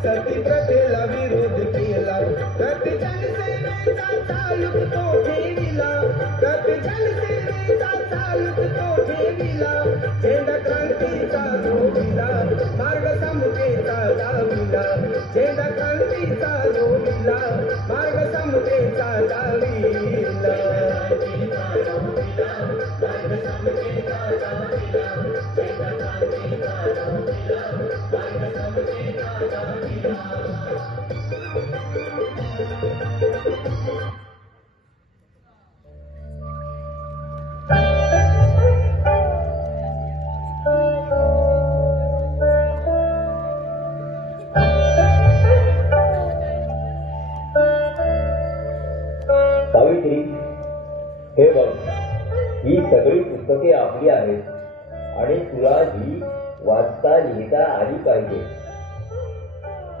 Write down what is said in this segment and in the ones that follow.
सती प्रथेला विरोध केला. सती जनसेवेचा चालूक तो ठेविला. सती जनसेवेचा चालूक तो ठेविला. झेंडा क्रांतीचा जोडिला, मार्ग समतेचा दाविला. झेंडा क्रांतीचा जोडिला, मार्ग समतेचा दाविला. सावित्री, हे बघ, ही सगळी पुस्तके आपली आहेत आणि तुला ही वाचता लिहिता आली पाहिजे.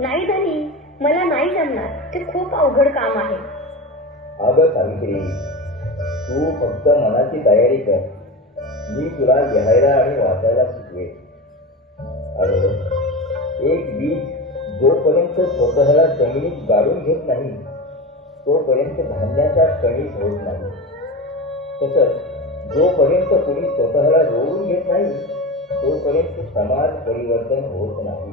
नाही धनी, मला नाही जमणार. ते खूप अवघड काम आहे. अगं सावित्री, तू फक्त मनाची तयारी कर. मी तुला लिहायला आणि वाचायला शिकवेन. अगं, एक बीज जोपर्यंत स्वतःला जमिनीत गाडून घेत नाही तोपर्यंत धान्याचा कणीस होत नाही. तसंच जोपर्यंत कुणी स्वतःला रोवून घेत नाही तोपर्यंत समाज परिवर्तन होत नाही.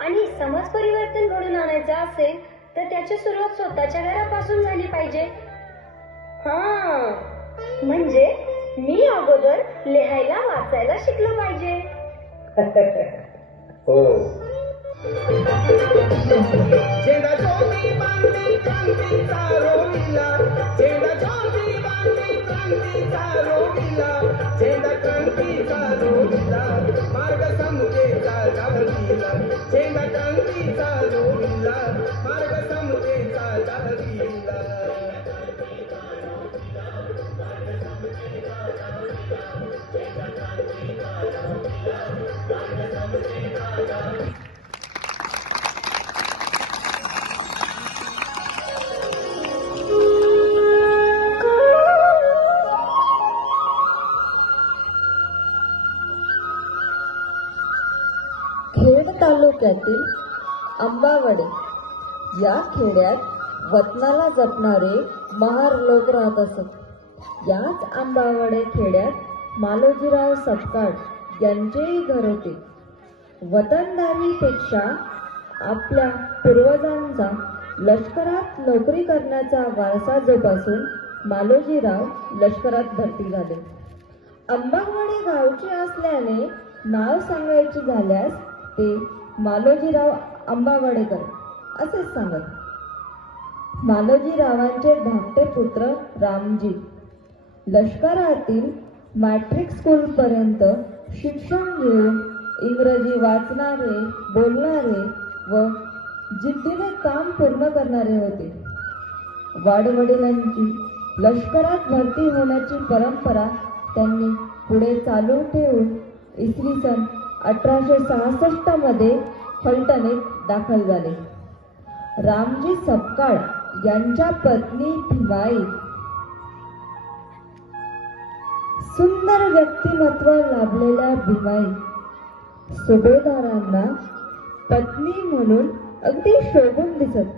आणि समाज परिवर्तन घडून आणायचं असेल तर त्याची सुरुवात स्वतःच्या घरापासून झाली पाहिजे. हा, म्हणजे मी अगोदर लिहायला वाचायला शिकलं पाहिजे. हो. झेंडा ज्योती बांधी क्रांतीचा रोविला. झेंडा ज्योती बांधी क्रांतीचा रोविला. झेंडा क्रांतीचा रोविला, मार्ग समतेचा दाविला. झेंडा क्रांतीचा रोविला, मार्ग समतेचा दाविला. खेड तालुक्यातील आंबावडे या खेड्यात वतनाला जपणारे महार लोक राहत असत. याच आंबावडे खेड्यात मालोजीराव सपकाळ यांचेही घर होते. वतनदारीपेक्षा आपल्या पूर्वजांचा लष्करात नोकरी करण्याचा वारसा जोपासून मालोजीराव लष्करात भरती झाले. आंबावडे गावचे असल्याने नाव सांगायचे झाल्यास ते मालोजीराव आंबावडेकर असेच सांगत. मालोजीरावांचे धाकटे पुत्र रामजी लष्करातील मॅट्रिक स्कूल पर्यंत शिक्षण घेऊन इंग्रजी वाचणारे, बोलणारे व जिद्दीने काम पूर्ण करणारे होते. वाडवडिलांची लष्करात भरती होण्याची परंपरा त्यांनी पुढे चालू ठेवून इसवी सन 1866 मध्ये फलटणीत दाखल झाले. रामजी सपकाळ यांच्या पत्नी भीमाई सुंदर व्यक्तिमत्व लाभलेल्या भीमाई सुभेदारांना पत्नी म्हणून अगदी शोभून दिसत.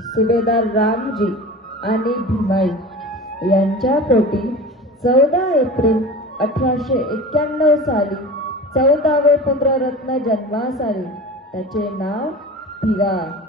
सुभेदार रामजी आणि भीमाई यांच्या पोटी 14 एप्रिल 1891 साली 14वे पुत्ररत्न जन्मास आले. त्याचे नाव भिगा.